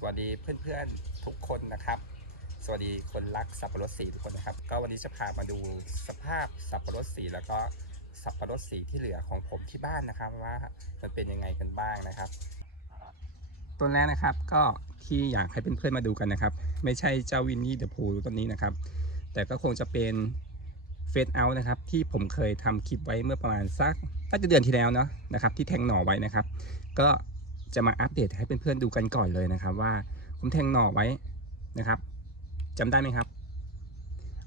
สวัสดีเพื่อนๆทุกคนนะครับ สวัสดีคนรักสับปะรดสีทุกคนนะครับ ก็วันนี้จะพามาดูสภาพสับปะรดสีแล้วก็สับปะรดสีที่เหลือของผมที่บ้านนะครับว่ามันเป็นยังไงกันบ้างนะครับ ต้นแรกนะครับก็ที่อยากให้เพื่อนๆมาดูกันนะครับ ไม่ใช่เจ้าวินนี่เดอะพูต้นนี้นะครับ แต่ก็คงจะเป็นเฟดเอาท์นะครับที่ผมเคยทำคลิปไว้เมื่อประมาณสักน่าจะเดือนที่แล้วเนาะนะครับที่แทงหน่อไว้นะครับ ก็ จะมาอัปเดตให้เพื่อนๆดูกันก่อนเลยนะครับ ว่าผมแทงหน่อไว้นะครับจำได้ไหมครับ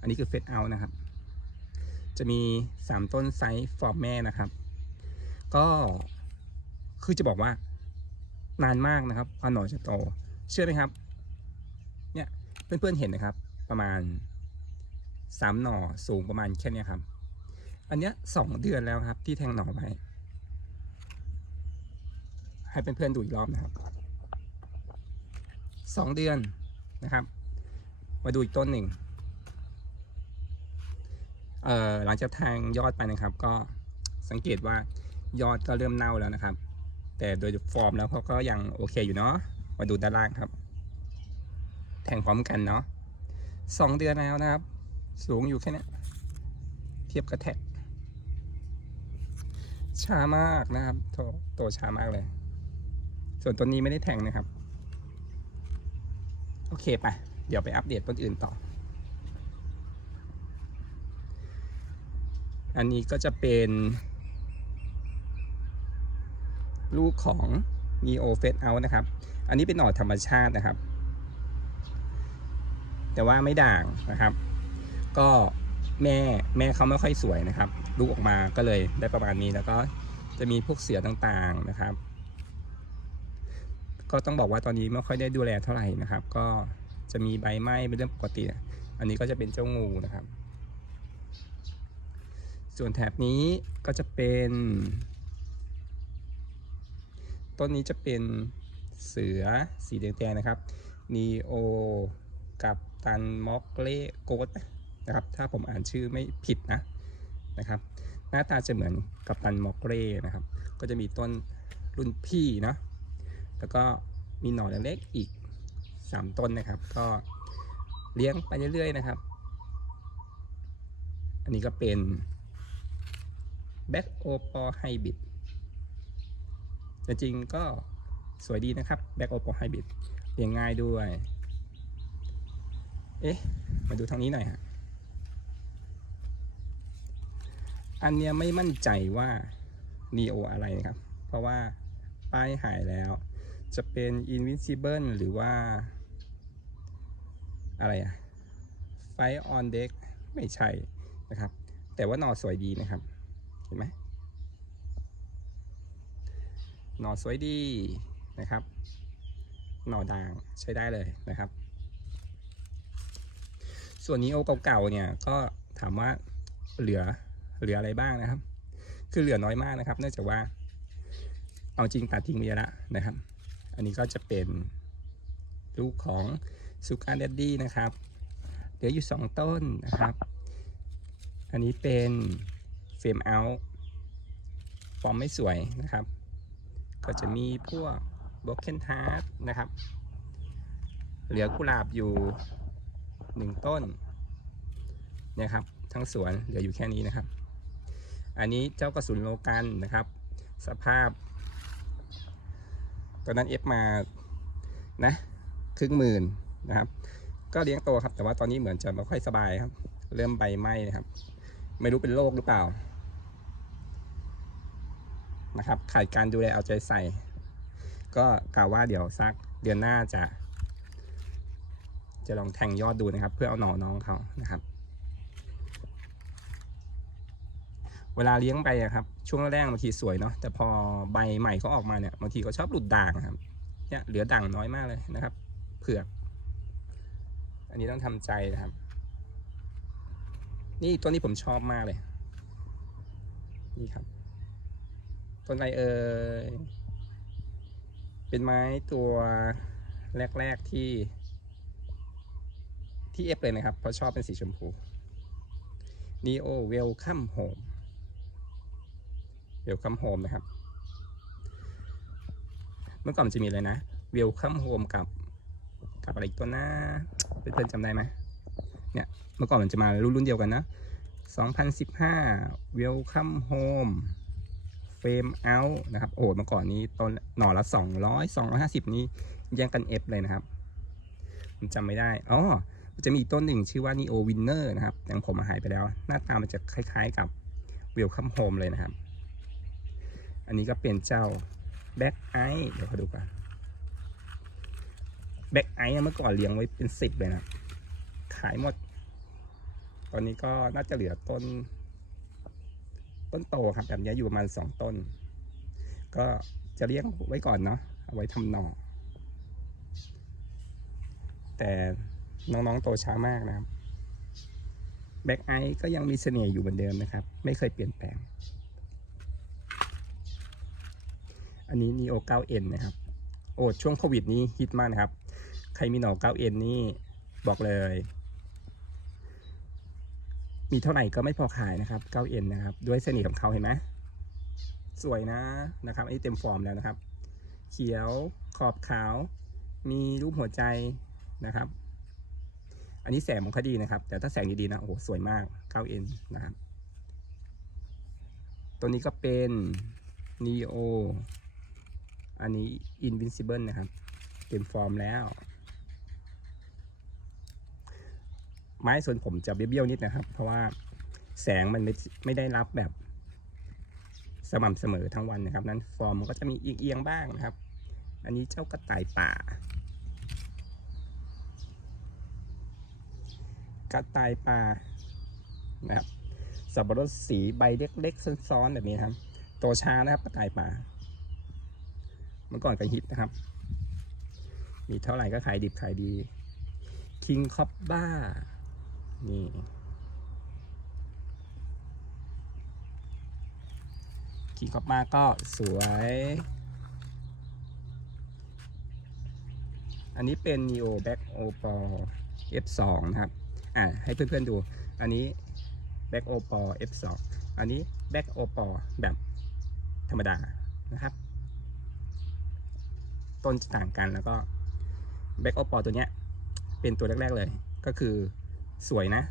อันนี้คือเฟดเอานะครับ จะมี 3 ต้นไซส์ฟอร์มแม่นะครับ ก็คือจะบอกว่านานมากนะครับกว่าหน่อจะโต เชื่อไหมครับ เนี่ยเพื่อนๆเห็นนะครับ ประมาณ3หน่อสูงประมาณแค่นี้ครับ อันเนี้ยสองเดือนแล้วครับที่แทงหน่อไว้ ให้เเพื่อนๆดูอีกรอบนะครับสองเดือนนะครับ มาดูอีกต้นหนึ่งเอ่อหลังจากแทงยอดไปนะครับ ก็สังเกตว่ายอดก็เริ่มเน่าแล้วนะครับ แต่โดยฟอร์มแล้วเขาก็ยังโอเคอยู่เนาะมาดูด้านล่างครับ แทงพร้อมกันเนาะสองเดือนแล้วนะครับ สูงอยู่แค่เนี้ยเทียบกระแทกช้ามากนะครับโตโตช้ามากเลย ส่วนต้นนี้ไม่ได้แทงนะครับ โอเคไปเดี๋ยวไปอัปเดตต้นอื่นต่อ อันนี้ก็จะเป็น ลูกของ Neo f a d e Out นะครับ อันนี้เป็นหน่อธรรมชาตินะครับ แต่ว่าไม่ด่างนะครับ ก็แม่แม่เขาไม่ค่อยสวยนะครับ ลูกออกมาก็เลยได้ประมาณนี้แล้วก็จะมีพวกเสือต่างๆนะครับ ก็ต้องบอกว่าตอนนี้ไม่ค่อยได้ดูแลเท่าไหร่นะครับ ก็จะมีใบไหม้เป็นเรื่องปกติ อันนี้ก็จะเป็นเจ้างูนะครับ ส่วนแถบนี้ก็จะเป็น ต้นนี้จะเป็นเสือสีแดงๆนะครับนีโอกับตันม็อกเลโกดนะครับ ถ้าผมอ่านชื่อไม่ผิดนะนะครับ หน้าตาจะเหมือนกับตันม็อกเล่นะครับ ก็จะมีต้นรุ่นพี่เนาะ แล้วก็มีหน่อเล็กๆอีก 3 ต้นนะครับ ก็เลี้ยงไปเรื่อยๆนะครับ อันนี้ก็เป็นแบ็กโอปอไฮบิดจริงๆก็สวยดีนะครับแบ็กโอปอไฮบิดเลี้ยงง่ายด้วย เอ๊ะ มาดูทางนี้หน่อยฮะอันเนี้ยไม่มั่นใจว่า Neo อะไรนะครับ เพราะว่าป้ายหายแล้ว จะเป็น Invincible หรือว่า อะไรอะ Fight on Deck ไม่ใช่นะครับ แต่ว่านอสวยดีนะครับ เห็นไหมหนอสวยดีนะครับ หนอด่างใช้ได้เลยนะครับ ส่วนนี้โอเก่าๆเนี่ยก็ถามว่าเหลือเหลืออะไรบ้างนะครับ คือเหลือน้อยมากนะครับ เนื่องจากว่า เอาจริงตัดทิ้งไปเยอะแล้วนะครับ อันนี้ก็จะเป็นลูกของสุการเดดดี้นะครับเหลืออยู่ 2 ต้นนะครับ อันนี้เป็นเฟรมเอาท์ฟอร์มไม่สวยนะครับ ก็จะมีพวกบล็อกเคนฮาร์นะครับ เหลือกุหลาบอยู่1ต้นนี่ยครับ ทั้งสวนเหลืออยู่แค่นี้นะครับ อันนี้เจ้ากระสุนโลกันนะครับ สภาพ ตอนนั้นเอฟมานะครึ่งหมื่นนะครับ ก็เลี้ยงโตครับ แต่ว่าตอนนี้เหมือนจะไม่ค่อยสบายครับ เริ่มใบไหม้นะครับ ไม่รู้เป็นโรคหรือเปล่านะครับขาดการดูแลเอาใจใส่ ก็กล่าวว่าเดี๋ยวสักเดือนหน้าจะ จะลองแทงยอดดูนะครับ เพื่อเอาหน่อน้องเขานะครับ เวลาเลี้ยงไปอะครับ ช่วงแรกบางทีสวยเนาะแต่พอใบใหม่เขาออกมาเนี่ยบางทีก็ชอบหลุดด่างครับเนี่ยเหลือด่างน้อยมากเลยนะครับ เผือก อันนี้ต้องทำใจนะครับ นี่ต้นนี้ผมชอบมากเลย นี่ครับ ต้นอะไรเอ่ยเป็นไม้ตัวแรก ๆที่ที่เอฟเลยนะครับ เพราะชอบเป็นสีชมพู Neo Welcome Home Welcome Home นะครับ เมื่อก่อนจะมีเลยนะ Welcome Home กับกับอะไรอีกตัวนะเพื่อนๆจำได้ไหมเนี่ยเมื่อก่อนมันจะมารุ่นเดียวกันนะ 2015 Welcome Home Fame Out นะครับโอ้เมื่อก่อนนี้ต้นหน่อละ 200 250 นี้แย่งกันเอฟเลยนะครับ ผมจำไม่ได้อ๋อจะมีอีกต้นหนึ่งชื่อว่า Neo Winner นะครับแต่ผมมาหายไปแล้ว หน้าตามันจะคล้ายๆกับ Welcome Home เลยนะครับ อันนี้ก็เป็นเจ้า Back Eye เดี๋ยวขอดูก่อน Back Eye เมื่อก่อนเลี้ยงไว้เป็นสิบเลยนะ ขายหมด ตอนนี้ก็น่าจะเหลือต้น ต้นโตครับแบบนี้อยู่ประมาณสองต้น ก็จะเลี้ยงไว้ก่อนเนาะเอาไว้ทำหน่อ แต่น้องๆโตช้ามากนะครับแบ็กไอก็ยังมีเสน่ห์อยู่เหมือนเดิมนะครับ ไม่เคยเปลี่ยนแปลง อันนี้ Neo 9N นะครับ โอ้ช่วงโควิดนี้ฮิตมากนะครับ ใครมีหน่อ 9N นี่บอกเลย มีเท่าไหร่ก็ไม่พอขายนะครับ 9N นะครับ ด้วยเสน่ห์ของเขาเห็นไหมสวยนะนะครับ อันนี้เต็มฟอร์มแล้วนะครับ เขียวขอบขาว มีรูปหัวใจนะครับ อันนี้แสงของเขาดีนะครับ แต่ถ้าแสงดีๆนะ โอ้โห สวยมาก 9N นะครับ ตัวนี้ก็เป็น Neo อันนี้ Invincible นะครับ เต็มฟอร์มแล้ว ไม้ส่วนผมจะเบี้ยวๆนิดนะครับ เพราะว่าแสงมันไม่ไม่ได้รับแบบ สม่ำเสมอทั้งวันนะครับ นั้นฟอร์มมันก็จะมีเอียงๆบ้างนะครับ อันนี้เจ้ากระต่ายป่า กระต่ายป่านะครับสับปะรดสีใบเล็กๆซ้อนๆแบบนี้ครับโตช้านะครับกระต่ายป่า เมื่อก่อนก็ฮิตนะครับ มีเท่าไหร่ก็ขายดิบขายดีคิงคอปบ้า นี่ คิงคอปบ้าก็สวย อันนี้เป็น Neo Back o p o F2 นะครับ อ่าให้เพื่อนๆดู อันนี้ Back o p o F2 อันนี้ Back o p o แบบธรรมดานะครับ ต้นจะต่างกันแล้วก็ Back o p o ตัวเนี้ยเป็นตัวแรก ๆ เลย ก็คือสวยนะ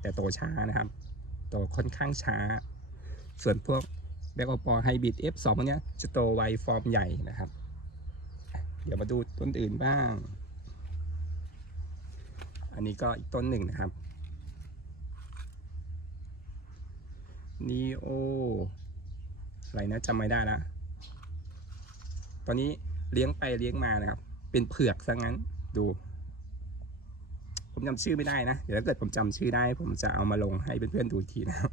แต่โตช้านะครับ โตค่อนข้างช้า ส่วนพวก Back o p o Hybrid F2 พวกเนี้ยจะโตไวฟอร์มใหญ่นะครับ เดี๋ยวมาดูต้นอื่นบ้าง อันนี้ก็อีกต้นหนึ่งนะครับ Neo อะไรนะจำไม่ได้ละตอนนี้ เลี้ยงไปเลี้ยงมานะครับ เป็นเผือกซะงั้นดู ผมจำชื่อไม่ได้นะ เดี๋ยวถ้าเกิดผมจำชื่อได้ ผมจะเอามาลงให้เพื่อนๆดูอีกทีนะครับ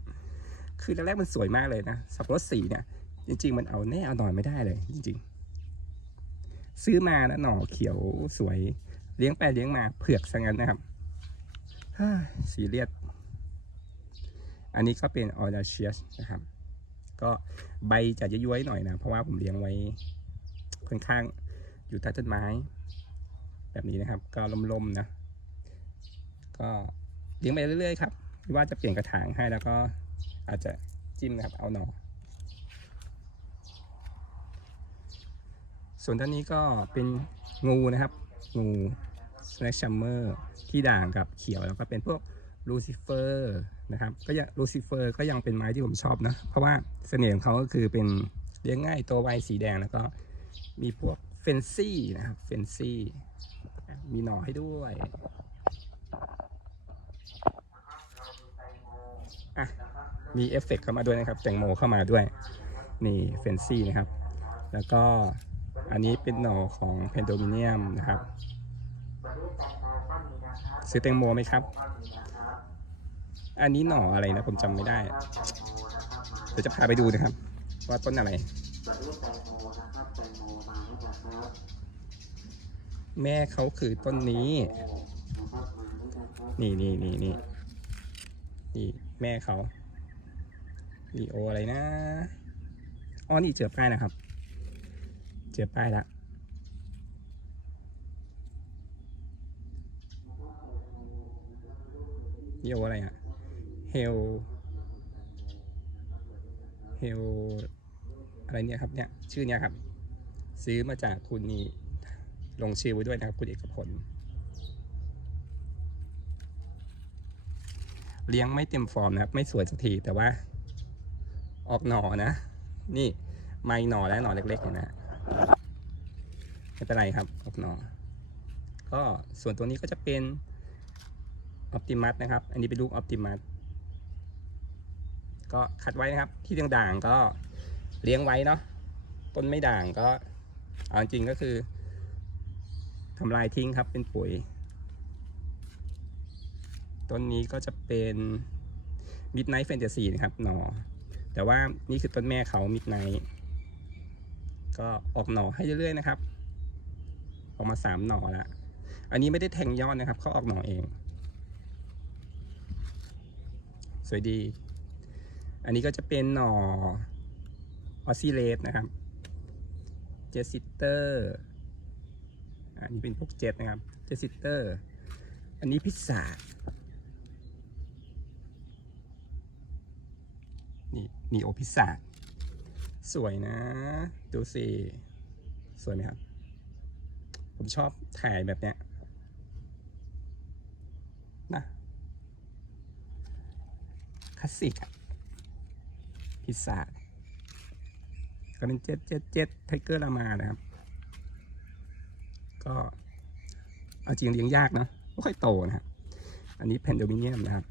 คือแรกๆมันสวยมากเลยนะสับปะรดสีเนี่ย จริง ๆ มันเอาแน่เอาหน่อยไม่ได้เลย จริง ๆ ซื้อมานะหน่อเขียวสวย เลี้ยงไปเลี้ยงมาเผือกซะงั้นนะครับสีเลียด อันนี้ก็เป็นออ d าเชียสนะครับ ก็ใบจะย้วยๆหน่อยนะ เพราะว่าผมเลี้ยงไว้ ข้างอยู่ใต้ต้นไม้ แบบนี้นะครับ ก็ลมๆนะ ก็เลี้ยงไปเรื่อยๆครับไม่ว่าจะเปลี่ยนกระถางให้แล้วก็อาจจะจิ้มนะครับเอาหน่อส่วนด้านนี้ก็เป็นงูนะครับ งูสแนชชัมเมอร์ที่ด่างกับเขียวแล้วก็เป็นพวกลูซิเฟอร์นะครับก็ยังลูซิเฟอร์ก็ยังเป็นไม้ที่ผมชอบนะ เพราะว่าเสน่ห์ของเขาก็คือเป็นเลี้ยงง่ายตัวไวสีแดงแล้วก็ มีพวกเฟนซี่นะครับ เฟนซี่ มีหน่อให้ด้วยอะมีเอฟเฟกต์เข้ามาด้วยนะครับ แตงโมเข้ามาด้วย นี่เฟนซี่นะครับ แล้วก็อันนี้เป็นหน่อของเพนโดมิเนียมนะครับ ซื้อแตงโมไหมครับ อันนี้หน่ออะไรนะผมจำไม่ได้ เดี๋ยวจะพาไปดูนะครับ ว่าต้นอะไร แม่เขาคือต้นนี้ นี่นี่นี่นี่นี่แม่เขานี่โออะไรนะอ๋อนี่เจอป้ายนะครับ เจอป้ายละนี่โออะไรอะเฮลเฮลอะไรเนี่ยครับเนี่ยชื่อเนี่ยครับ ซื้อมาจากคุณนี่ ลงชื่อไว้ด้วยนะครับคุณเอกพลเลี้ยงไม่เต็มฟอร์มนะครับ ไม่สวยสักทีแต่ว่า ออกหน่อนะ นี่ไม่หน่อแล้วหน่อเล็กๆเนี่นะไม่เป็นไรครับ ออกหน่อก็ส่วนตัวนี้ก็จะเป็นออปติมัสนะครับ อันนี้เป็นลูกออปติมัสก็คัดไว้นะครับ ที่ด่างๆก็เลี้ยงไว้เนาะต้นไม่ด่างก็เอาจริงก็คือ ทำลายทิ้งครับเป็นปุ๋ย ต้นนี้ก็จะเป็น Midnight Fantasy นะครับหนอ แต่ว่านี่คือต้นแม่เขา Midnight ก็ออกหนอให้เรื่อยๆนะครับ ออกมาสามหนอแล้วอันนี้ไม่ได้แทงยอดนะครับเขาออกหนอเอง สวยดี อันนี้ก็จะเป็นหนอออซิเลตนะครับ เจสซิเตอร์ อันนี้เป็นพวกเจ็ตนะครับ เจสซิเตอร์ อันนี้พิซซ่านี่นีโอพิซซ่าสวยนะ ดูสิ สวยไหมครับ ผมชอบถ่ายแบบเนี้ยนะคลาสสิกอะพิซซ่าก็เป็นเจ็ดเจ็ดเจ็ดไทเกอร์ลามานะครับ ก็เอาจริงเลี้ยงยากนะไม่ค่อยโตนะครับอันนี้เพนโดมิเนียมนะครับ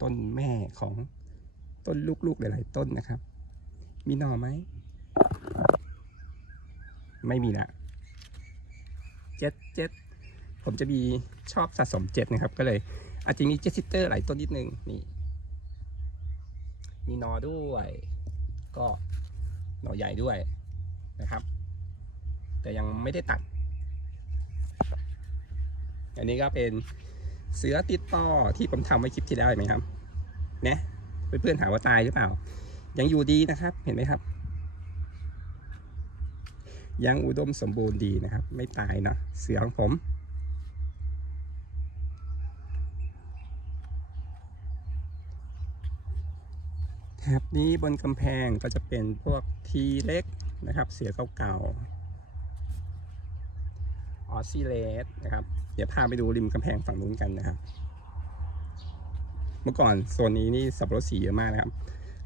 ต้นแม่ของต้นลูกๆหลายๆต้นนะครับ มีหน่อไหม ไม่มีละเจ็ดเจ็ดผมจะมีชอบสะสมเจ็ดนะครับ ก็เลย อาจจะมีเจ็ดซิสเตอร์หลายต้นนิดนึงนี่มีหนอด้วย ก็หนอใหญ่ด้วย นะครับ แต่ยังไม่ได้ตัด อันนี้ก็เป็นเสือติดต่อที่ผมทำไว้คลิปที่แล้วเห็นไหมครับเนี่ยเพื่อนๆถามว่าตายหรือเปล่า ยังอยู่ดีนะครับ เห็นไหมครับ ยังอุดมสมบูรณ์ดีนะครับ ไม่ตายเนาะเสือของผมแถบนี้บนกำแพงก็จะเป็นพวกทีเล็ก นะครับ เสือเก่าๆออสซิเลสนะครับ เดี๋ยวพาไปดูริมกำแพงฝั่งนู้นกันนะครับ เมื่อก่อนโซนนี้นี่สับปะรดสีเยอะมากนะครับ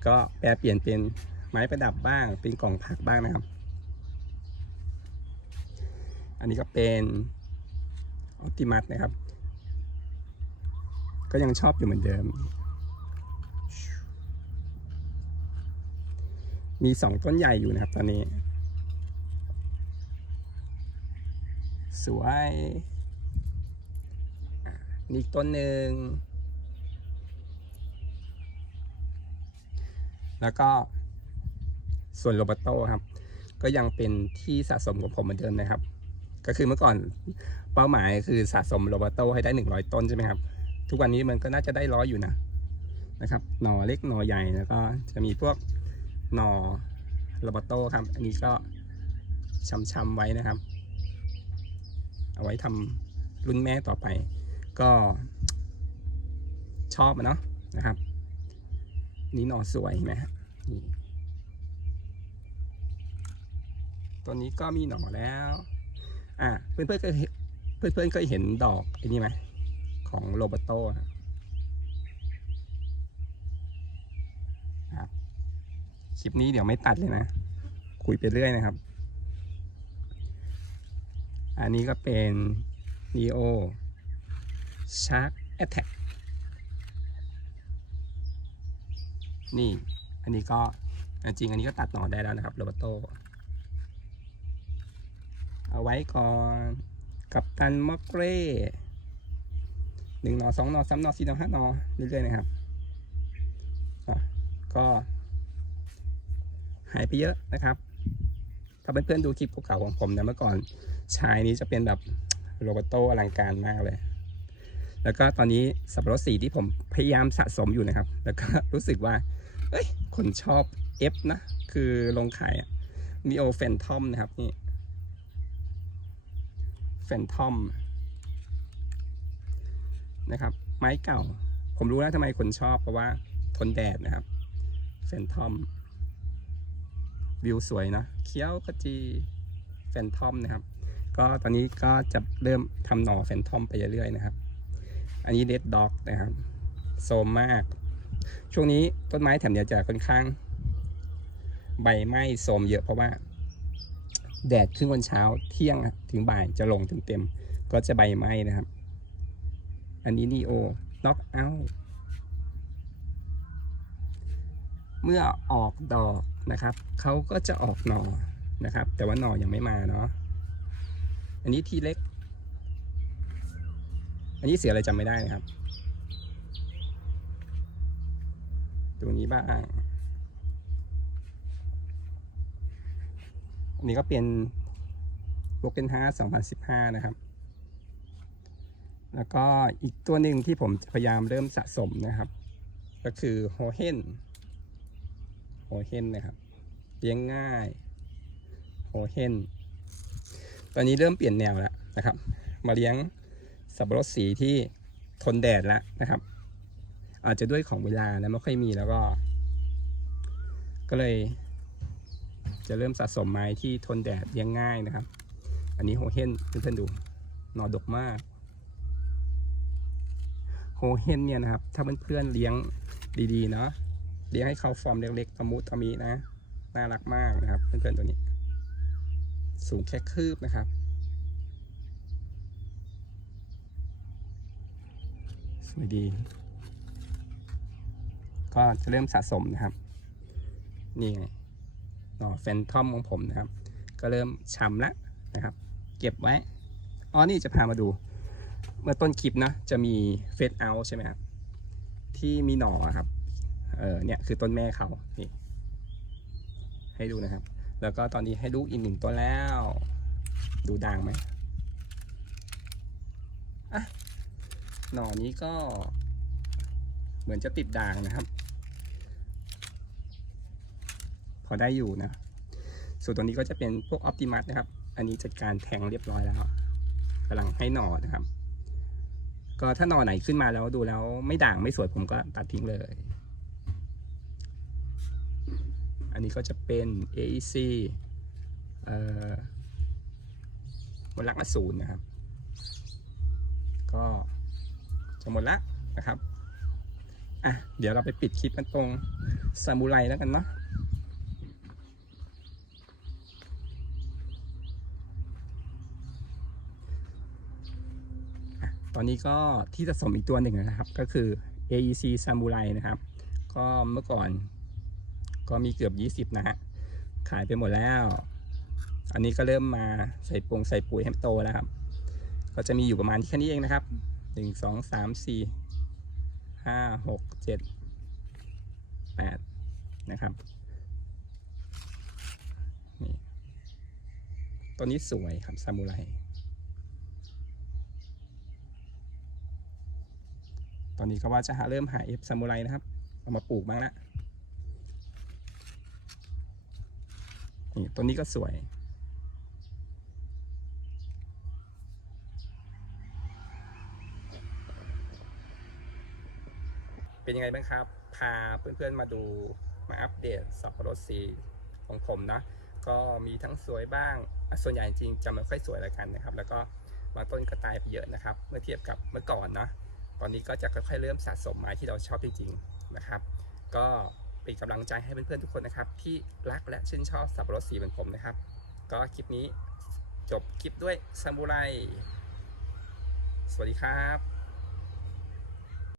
ก็แปลเปลี่ยนเป็นไม้ประดับบ้างเป็นกล่องผักบ้างนะครับ อันนี้ก็เป็นออติมัสนะครับ ก็ยังชอบอยู่เหมือนเดิม มีสองต้นใหญ่อยู่นะครับตอนนี้ สวยอีกต้นหนึ่ง แล้วก็ส่วนโรบัตโต้ครับ ก็ยังเป็นที่สะสมของผมเหมือนเดิมนะครับ ก็คือเมื่อก่อนเป้าหมายคือสะสมโรบัตโต้ให้ได้100ต้นใช่ไหมครับ ทุกวันนี้มันก็น่าจะได้ร้อยอยู่นะนะครับ หน่อเล็กหน่อใหญ่แล้วก็จะมีพวก หนอโรบัตโต้ครับ อันนี้ก็ช้ำๆไว้นะครับ เอาไว้ทำรุ่นแม่ต่อไป ก็ชอบเนาะนะครับ นี่หนอสวยนไหมฮะตัวนี้ก็มีหนอแล้ว อะเพื่อนๆเคยเห็นเพื่อนๆเคยเห็นดอกไอ้นี่ไหมของโรบัตโต้ คลิปนี้เดี๋ยวไม่ตัดเลยนะ คุยไปเรื่อยนะครับ อันนี้ก็เป็น Neo Shark Attack นี่ อันนี้ก็จริง อันนี้ก็ตัดหน่อได้แล้วนะครับโรบัตโต เอาไว้ก่อนกับตันมอกเร่หนึ่งหนอสองหนอสามหนอสี่หนอห้าหนอเรื่อยๆนะครับ ก็ หายไปเยอะนะครับ ถ้าเพื่อนๆดูคลิปเก่าของผมนะเมื่อก่อนชายนี้จะเป็นแบบโรบัตโตอลังการมากเลย แล้วก็ตอนนี้สับปะรดสีที่ผมพยายามสะสมอยู่นะครับ แล้วก็รู้สึกว่า เอ้ย คนชอบ F นะ คือลงขายอะมีโอแฟนทอมนะครับนี่แฟนทอมนะครับ ไม้เก่า ผมรู้แล้วทำไมคนชอบเพราะว่าทนแดดนะครับแฟนทอม วิวสวยนะเคี้ยวขจีแฟนทอมนะครับก็ตอนนี้ก็จะเริ่มทำหน่อแฟนทอมไปเรื่อยๆนะครับ อันนี้เด็ดด็อกนะครับโซมมาก ช่วงนี้ต้นไม้แถมเนี้ยจะค่อนข้าง ใบไหม้โซมเยอะเพราะว่า แดดขึ้นวันเช้าเที่ยงถึงบ่ายจะลงเต็มๆก็จะใบไหม้นะครับ อันนี้นีโอน็อกเอาเมื่อออกดอก นะครับเขาก็จะออกหนอนะครับ แต่ว่าหนอยังไม่มาเนาะอันนี้ทีเล็ก อันนี้เสียอะไรจำไม่ได้นะครับตรงนี้บ้าง อันนี้ก็เป็นโ o เกนฮาร์2015นะครับ แล้วก็อีกตัวหนึ่งที่ผมพยายามเริ่มสะสมนะครับ ก็คือโฮเฮน โฮเฮนนะครับเลี้ยงง่ายโฮเฮนตอนนี้เริ่มเปลี่ยนแนวแล้วนะครับ มาเลี้ยงสับปะรดสีที่ทนแดดแล้วนะครับ อาจจะด้วยของเวลานะไม่ค่อยมีแล้วก็ ก็เลย จะเริ่มสะสมไม้ที่ทนแดดเลี้ยงง่ายนะครับ อันนี้โฮเฮนเพื่อนๆดูหนอดกมากโฮเฮนเนี่ยนะครับ ถ้าเพื่อนๆเลี้ยงดีๆเนาะ เลี้ยงให้เขาฟอร์มเล็กๆตะมุตะมีนะ น่ารักมากนะครับ เพื่อนๆตัวนี้ สูงแค่คืบนะครับ สวยดี ก็จะเริ่มสะสมนะครับ นี่ไงหน่อแฟนทอมของผมนะครับ ก็เริ่มช้ำแล้วนะครับ เก็บไว้ อ๋อ นี่จะพามาดู เมื่อต้นคลิปนะ จะมีเฟสเอาใช่ไหมครับ ที่มีหน่อครับ เออเนี่ยคือต้นแม่เขานี่ให้ดูนะครับ แล้วก็ตอนนี้ให้ลูกอีกหนึ่งต้นแล้ว ดูด่างไหมอะหน่อนี้ก็ เหมือนจะติดด่างนะครับ พอได้อยู่นะ ส่วนตัวนี้ก็จะเป็นพวกออ t ติมัสนะครับ อันนี้จัดการแทงเรียบร้อยแล้วกำลังให้หน่อนะครับ ก็ถ้าหน่อไหนขึ้นมาแล้วดูแล้วไม่ด่างไม่สวยผมก็ตัดทิ้งเลย อันนี้ก็จะเป็น AEC เอ่อมนลักอสูรนะครับ ก็จะหมดละนะครับ อะ เดี๋ยวเราไปปิดคลิปกันตรงซามูไรแล้วกันเนาะตอนนี้ก็ที่สะสมอีกตัวหนึ่งนะครับ ก็คือ AEC Samurai นะครับ ก็เมื่อก่อน ก็มีเกือบ 20 นะฮะ ขายไปหมดแล้ว อันนี้ก็เริ่มมาใส่ปงใส่ปุ๋ยให้มันโตแล้วครับ ก็จะมีอยู่ประมาณแค่นี้เองนะครับ 1 2 3 4 5 6 7 8 นะครับนี่ตัวนี้สวยครับซามูไรตอนนี้ก็ว่าจะหาเริ่มหาเอฟซามูไรนะครับ เอามาปลูกบ้างละ นี่ต้นนี้ก็สวย เป็นยังไงบ้างครับ พาเพื่อนๆมาดูมาอัปเดตสับปะรดสีของผมนะ ก็มีทั้งสวยบ้าง ส่วนใหญ่จริงๆจะไม่ค่อยสวยแล้วกันนะครับ แล้วก็บางต้นก็ตายไปเยอะนะครับ เมื่อเทียบกับเมื่อก่อนเนาะตอนนี้ก็จะค่อยๆเริ่มสะสมไม้ที่เราชอบจริงๆนะครับ ก็ เป็นกำลังใจให้เพื่อนๆทุกคนนะครับ ที่รักและชื่นชอบสับปะรดสีเหมือนผมนะครับ ก็คลิปนี้จบคลิปด้วยซามูไร สวัสดีครับ